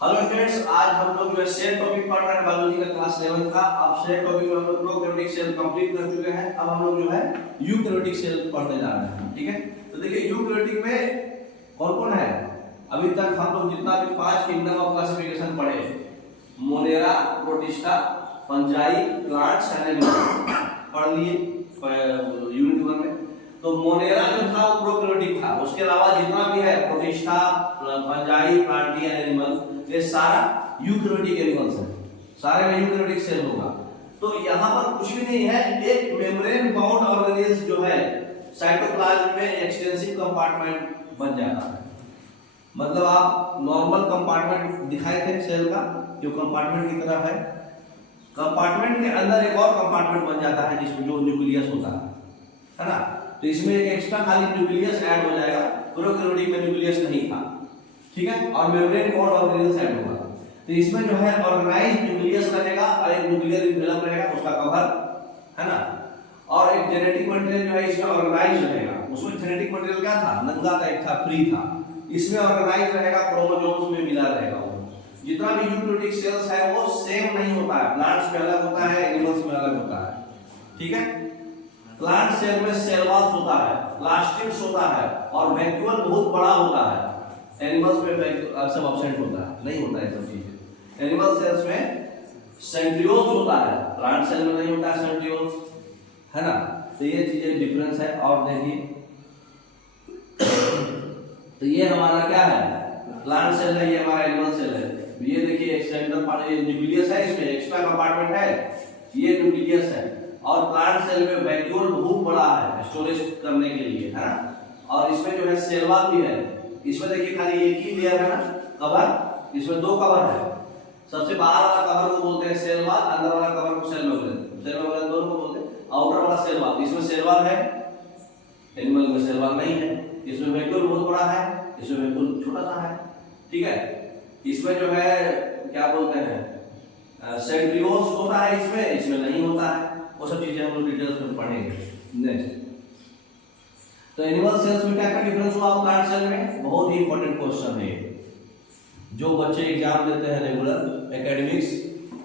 Hello students, आज हम लोग जो है सेल टॉपिक पढ़ रहे हैं बायोलॉजी का क्लास 11 का। अब सेल टॉपिक में हम लोग प्रोकैरियोटिक सेल कंप्लीट कर चुके हैं। अब हम लोग जो है यूकैरियोटिक सेल पढ़ने जा रहे हैं। ठीक है, तो देखिए यूकैरियोटिक में कौन-कौन है। अभी तक हम लोग जितना भी 5 किंगडम ऑफ क्लासिफिकेशन पढ़े, Monera, protista, fungi, plants and animals पढ़ लिए यूनिट 1 में। तो मोनेरा जो था वो प्रोकैरियोटिक था। उसके अलावा जितना भी है प्रोटिस्टा, फंजाई, प्लांटियन एनिमल, ये सारा यूकैरियोटिक एनिमल्स है। सारे में यूकैरियोटिक सेल होगा। तो यहाँ पर कुछ भी नहीं है, एक मेम्ब्रेन बाउंड ऑर्गेनेल्स जो है साइटोप्लाज्म में एक्सटेंसिव कंपार्टमेंट बन जाता है। मतलब आप नॉर्मल कंपार्टमेंट दिखाए थे सेल का, जो कंपार्टमेंट की तरह है। कंपार्टमेंट के अंदर एक और कंपार्टमेंट बन जाता है जिसमें जो न्यूक्लियस होता है ना। तो इसमें एक एक्स्ट्रा खाली न्यूक्लियस ऐड हो जाएगा। प्रोकैरियोटिक में न्यूक्लियस नहीं था, ठीक है, और मेम्ब्रेन बाउंड ऑर्गेनेल्स ऐड होगा। तो इसमें जो है ऑर्गेनाइज्ड न्यूक्लियस रहेगा और एक न्यूक्लियर एनवेलप रहेगा, उसका कवर है ना। और एक जेनेटिक मटेरियल जो है इसमें ऑर्गेनाइज्ड रहेगा। उसमें जेनेटिक मटेरियल क्या था, नंगा टाइप था, फ्री था। इसमें ऑर्गेनाइज्ड रहेगा, क्रोमोसोम्स में मिला रहेगा। जितना भी यूकैरियोटिक सेल्स है वो सेम नहीं होता है। प्लांट्स में अलग होता है, एनिमल्स में अलग होता है। ठीक है, प्लांट सेल में सेल वॉल होता है, प्लास्टिड्स होता है और वैक्यूल बहुत बड़ा होता है। एनिमल्स में सब एब्सेंट होता है, नहीं होता है सब चीजें। एनिमल सेल्स में सेंट्रियोल्स होता है, प्लांट सेल में नहीं होता है सेंट्रियोल्स, है ना। तो ये चीजें डिफरेंस है। और देखिए तो ये हमारा क्या है, प्लांट सेल है, ये हमारा एनिमल सेल है। ये देखिए एक सेंटर पार्ट, ये न्यूक्लियस है, इसमें एक्स्ट्रा कंपार्टमेंट है, ये न्यूक्लियस है। और प्लांट सेल में वैक्यूल बहुत बड़ा है स्टोरेज करने के लिए, है ना। और इसमें जो है सेल वॉल भी है। इसमें देखिए खाली एक ही लेयर है ना, कवर। इसमें 2 कवर है। सबसे बाहर वाला कवर को बोलते हैं सेल वॉल, अंदर वाला कवर को सेल मेम्ब्रेन। सेल मेम्ब्रेन दोनों को बोलते हैं। आउटर वाला सेल वॉल, इसमें सेल वॉल है, एनिमल में सेल वॉल नहीं है। इसमें वैक्यूल बहुत बड़ा है, इसमें वैक्यूल छोटा सा है। ठीक है, इसमें जो है क्या बोलते हैं, सेंट्रियोल्स होता है इसमें, इसमें नहीं होता है। वो सब चीजें हम लोग डिटेल्स में पढ़ेंगे नेक्स्ट। तो एनिमल सेल्स में क्या क्या डिफरेंस हुआ प्लांट सेल में, बहुत ही इंपॉर्टेंट क्वेश्चन है। जो बच्चे एग्जाम देते हैं रेगुलर एकेडमिक्स,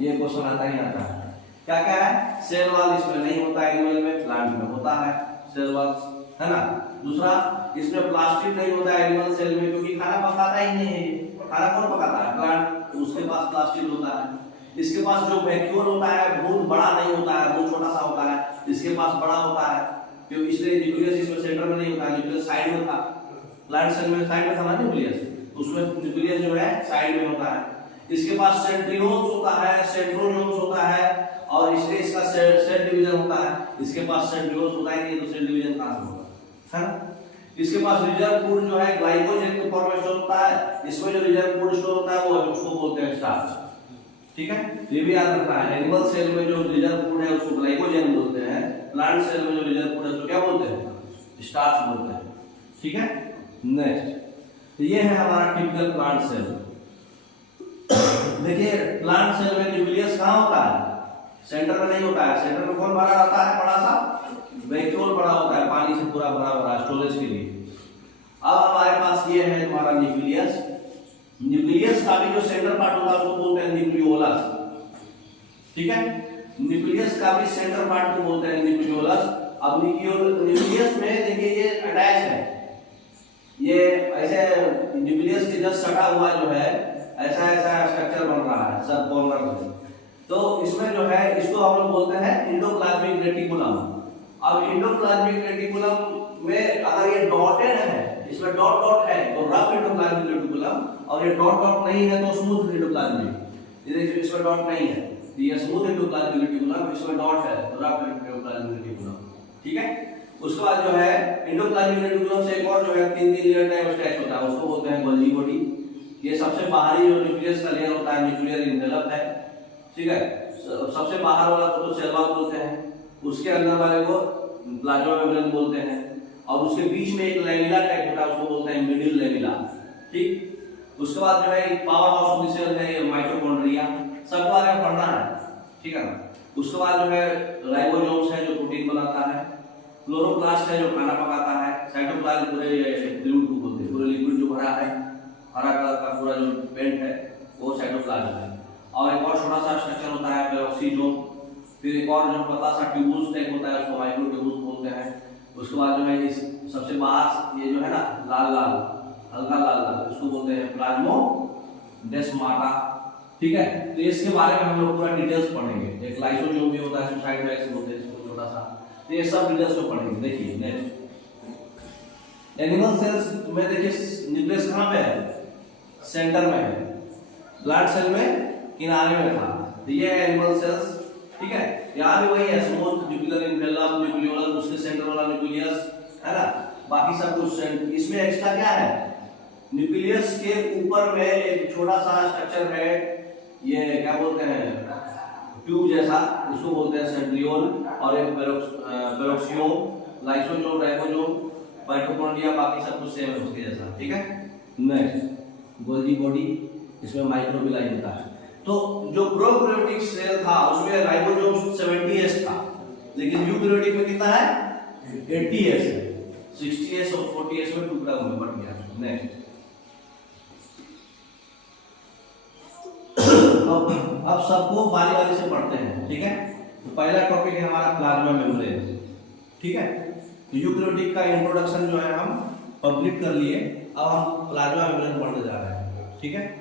ये क्वेश्चन आता ही आता है। क्या क्या है, सेल वॉल इसमें नहीं होता है, एनिमल में, प्लांट में होता है सेल वॉल, है ना। दूसरा, इसमें प्लास्टिक नहीं होता है एनिमल सेल में, क्योंकि खाना पकाता ही नहीं है। खाना कौन पकाता है, प्लांट, तो उसके पास प्लास्टिक होता है। इसके पास जो वैक्यूल होता है बहुत बड़ा नहीं होता है, बहुत छोटा सा होता है। इसके पास बड़ा होता है, क्योंकि इसलिए न्यूक्लियस इसमें सेंटर में नहीं होता है, न्यूक्लियस साइड में था। प्लांट सेल में साइड में था ना न्यूक्लियस, उसमें न्यूक्लियस जो है साइड में होता है। इसके पास सेंट्रियोल्स होता है, सेंट्रोजोम्स होता है, और इसलिए इसका सेल डिवीजन होता है। इसके पास सेंट्रियोल्स होता है नहीं, तो सेल डिवीजन कहां से होगा, है ना। इसके पास रिजर्व फूड जो है ग्लाइकोजन के फॉर्म में स्टोर होता है। इसमें जो रिजर्व फूड स्टोर होता है वो उसको बोलते हैं स्टार्च। ठीक है, ये भी याद रखना है। एनिमल सेल में जो रिजर्व फूड है उसको ग्लाइकोजन बोलते हैं। प्लांट सेल में जो रिजर्व फूड है उसको क्या बोलते हैं, स्टार्च बोलते हैं। ठीक है, नेक्स्ट। तो ये है हमारा टिपिकल प्लांट सेल। देखिए प्लांट सेल में न्यूक्लियस कहाँ होता है, सेंटर में नहीं होता है। सेंटर में कौन भरा रहता है, बड़ा सा वैक्यूल बड़ा होता है, पानी से पूरा भरा भरा स्टोरेज के लिए। अब हमारे पास ये है तुम्हारा न्यूक्लियस। न्यूक्लियस का भी जो सेंटर पार्ट होता है उसको बोलते हैं न्यूक्लियोलस। ठीक है, न्यूक्लियस का भी सेंटर पार्ट को बोलते हैं न्यूक्लियोलस। अब न्यूक्लियस में देखिए ये अटैच है, ये ऐसे न्यूक्लियस के जस्ट सटा हुआ जो है ऐसा ऐसा स्ट्रक्चर बन रहा है सब कॉर्नर में। तो इसमें जो है इसको हम लोग बोलते हैं एंडोप्लाज्मिक रेटिकुलम। अब एंडोप्लाज्मिक रेटिकुलम में अगर ये डॉटेड है, इसमें डॉट डॉट है तो रफ एंडोप्लाज्मिक रेटिकुलम, और ये डॉट डॉट नहीं है तो स्मूथ एंडोप्लाज्मिक। ये देखिए इसमें डॉट नहीं है, ये स्मूथ एंडोप्लाज्मिक रेटिकुलम, इसमें डॉट है तो रफ एंडोप्लाज्मिक रेटिकुलम। ठीक है, उसके बाद जो है एंडोप्लाज्मिक रेटिकुलम से एक और जो है 3 लेयर टाइप अटैच होता है, उसको बोलते हैं गोल्गी बॉडी। ये सबसे बाहरी जो न्यूक्लियस का लेयर होता है, न्यूक्लियर एनवेलप है। ठीक है, सबसे बाहर वाला को तो सेल वॉल बोलते हैं, उसके अंदर वाले को प्लाज्मा मेम्ब्रेन बोलते हैं, और उसके बीच में एक लैमिला टाइप होता है, उसको बोलते हैं मिडिल लैमिला। ठीक, उसके बाद जो है एक power house of the cell है, ये माइटोकॉन्ड्रिया, सब बारे में पढ़ना है। ठीक है ना। उसके बाद जो है राइबोसोम्स है जो प्रोटीन बनाता है, क्लोरोप्लास्ट है जो खाना पकाता है, साइटोप्लाज्म पूरे फ्लूइड को बोलते हैं, पूरे लिक्विड जो भरा है हरा कलर का पूरा जो पेंट है वो साइटोप्लाज्म है। और एक और छोटा सा स्ट्रक्चर होता है पेरोक्सीजोम, फिर एक और जो पतला सा ट्यूबुल्स टाइप होता है उसको माइक्रोट्यूबुल्स बोलते हैं। उसके बाद जो है इस सबसे बाहर ये जो है ना लाल लाल हल्का लाल लाल इसको बोलते हैं प्लाज्मोडेस्माटा, ठीक है। तो इसके बारे में हम लोग पूरा डिटेल्स पढ़ेंगे। एक लाइसोसोम भी होता है, सुसाइड वैक्स बोलते हैं इसको छोटा सा, तो ये सब डिटेल्स में पढ़ेंगे। देखिए नेक्स्ट एनिमल सेल्स में देखिए न्यूक्लियस कहाँ पे है, सेंटर में है, प्लांट सेल में किनारे में था। तो ये एनिमल सेल्स, ठीक है। यहाँ भी वही है, स्मूथ न्यूक्लियर इनवेलप न्यूक्लियोलस, उसके सेंटर वाला न्यूक्लियस है ना, बाकी सब कुछ। इसमें एक्स्ट्रा क्या है, न्यूक्लियस के ऊपर में एक छोटा सा स्ट्रक्चर है, ये क्या बोलते हैं ट्यूब जैसा, उसको बोलते हैं सेंट्रियोल। और एक पेरोक्सियोम, लाइसोसोम, राइबोसोम, माइटोकॉन्ड्रिया, बाकी सब कुछ सेम है उसके जैसा, ठीक है। नेक्स्ट गोल्गी बॉडी, इसमें माइक्रोविलाई होता है। तो जो प्रोकैरियोटिक सेल था उसमें राइबोसोम 70S था, लेकिन यूकैरियोटिक में कितना है 80S है, 60S और 40S में टुकड़ा हुआ बढ़ गया। नेक्स्ट अब सबको बारी बारी से पढ़ते हैं, ठीक है। तो पहला टॉपिक है हमारा प्लाज्मा मेम्ब्रेन, ठीक है। तो यूकैरियोटिक का इंट्रोडक्शन जो है हम कंप्लीट कर लिए, अब हम प्लाज्मा मेम्ब्रेन पढ़ने जा रहे हैं, ठीक है।